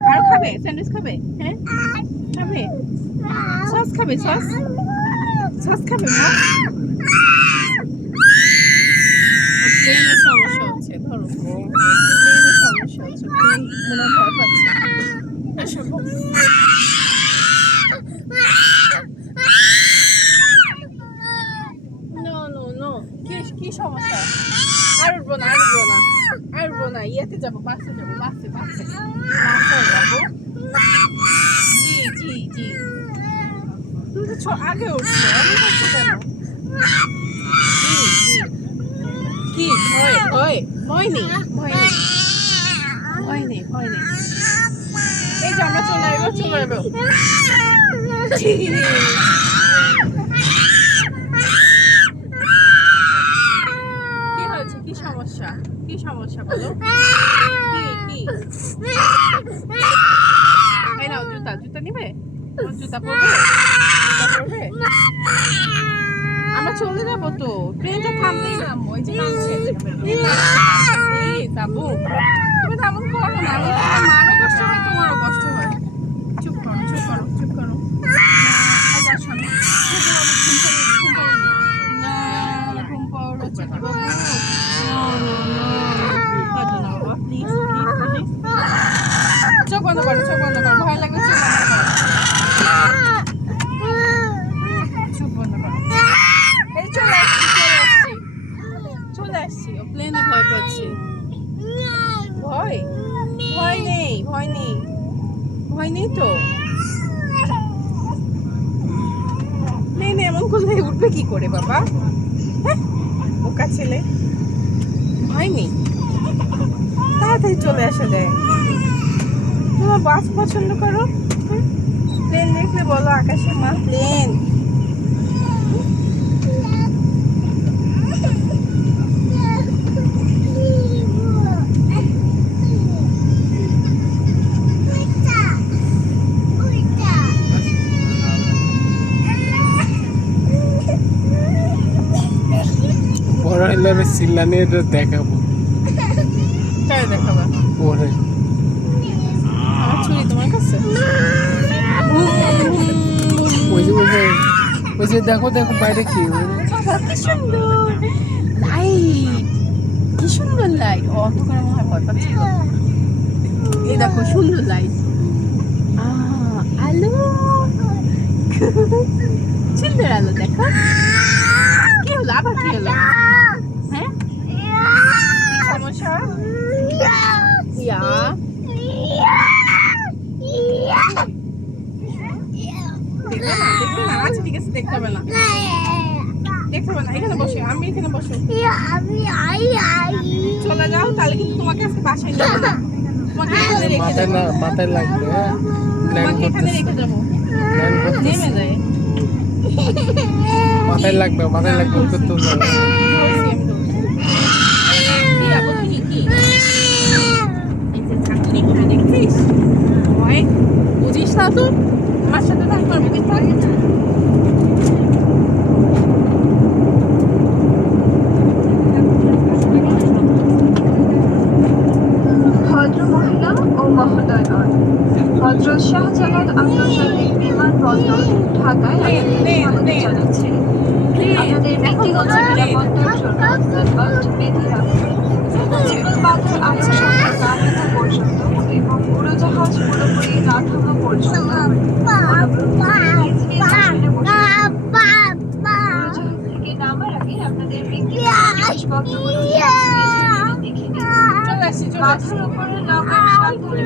আর খাবে স্যান্ডউইচ খাবে? হ্যাঁ খাবে। সস খাবে? সস সস খাবে? প্লেনের সমস্যা হচ্ছে, ধরো প্লেনের সমস্যা হচ্ছে, প্লেন মনে হয় ভয় পাচ্ছে। আসো নো নো নো, কি সমস্যা? আর উঠবো না, আর উঠবো না, আর উঠবো না। ইয়েতে যাবো, বাসে যাবো, বাসে বাসে বাসে যাবো। জি জি জি, তুমি তো আগে উঠছো, আমি উঠছো কেন? জি জি, কি ভয় ভয়? ভয় নেই, ভয় নেই, ভয় নেই, ভয় নেই। এই যে আমরা চলে আসবো, চলে আসবো। কি হয়েছে? কি সমস্যা? কি সমস্যা বলো? কি এই নাও জুতা, জুতা নিবে? জুতা পরবে? জুতা পরবে? আমরা চলে যাবো তো, ট্রেনটা থামতেই নামবো। ওই যে নামছে, প্লিজ আবু, তুমি তেমন করো না, মারও কষ্ট হয়, তোমারও কষ্ট হয়। চুপ করো, চুপ করো, চুপ করো। ঘুম পাড়ো ছোট বাবু। প্লিজ প্লিজ প্লিজ, চোখ বন্ধ করো, চোখ বন্ধ করো, ভয় লাগবে, চোখ বন্ধ করো, চোখ বন্ধ করো। এই চলে আসছি, চলে আসছি, চলে আসছি। ও প্লেনে ভয় পাচ্ছে। ভয় ভয় নেই, ভয় নেই, ভয় নেই তো। প্লেনে এমন করলে উঠবে কি করে বাবা? হ্যাঁ বোকা ছেলে, ভয় নেই, তাড়াতাড়ি চলে আসা যায়। তোমার বাস পছন্দ করো? প্লেন দেখলে বলো আকাশে মা প্লেন। বড় হইলে আমি সিল্লানি দেখাবো। কারে দেখাবা? ওরে আমার ছুরি তোমার কাছে? ওই যে ওই যে ওই যে দেখো দেখো বাইরে কি কি সুন্দর লাইট, কি সুন্দর লাইট। অন্ধকারে মনে হয় ভয় পাচ্ছিল। এই দেখো সুন্দর লাইট, আলো, সুন্দর আলো। দেখো কি হলো, আবার কি হলো? হ্যাঁ কি সমস্যা? ইয়া দেখবে না, দেখবে না, আচ্ছা ঠিক আছে, দেখতে হবে না, দেখতে হবে না। এখানে বসে, আমি এখানে বসো। চলে যাও, তাহলে কিন্তু তোমাকে আজকে বাসায় নেবো না, তোমাকে এখানে রেখে মাথায় যাবো, না মাথায় লাগবে। তোমাকে এখানে রেখে যাবো। নেমে যায়, মাথায় লাগবে, মাথায় লাগবে তো তো ধরছি আমি, ধরছি। কি আপু, কি এই যে ছাগলি খায় দেখছিস? ভয় বুঝিস না তো, আমার সাথে থাকবার বুঝিস না। ভদ্রমহিলা ও মহোদয়গণ, হযরত শাহজালাল আন্তর্জাতিক বিমানবন্দর ঢাকায় আপনাদের স্বাগত জানাচ্ছে। আপনাদের ব্যক্তিগত নিরাপত্তার জন্য সিটবেল্ট বেঁধে রাখুন। সিটবেল্ট আইন সংখ্যা না থাকা পর্যন্ত এবং উড়োজাহাজ পুরোপুরি না থামা পর্যন্ত উড়োজাহাজ থেকে নামার আগে আপনাদের ব্যক্তিগত জিনিসপত্রগুলো দেখে নিন। চলে আসছি, চলে আসছি। মাথার উপরে লকার সাবধানে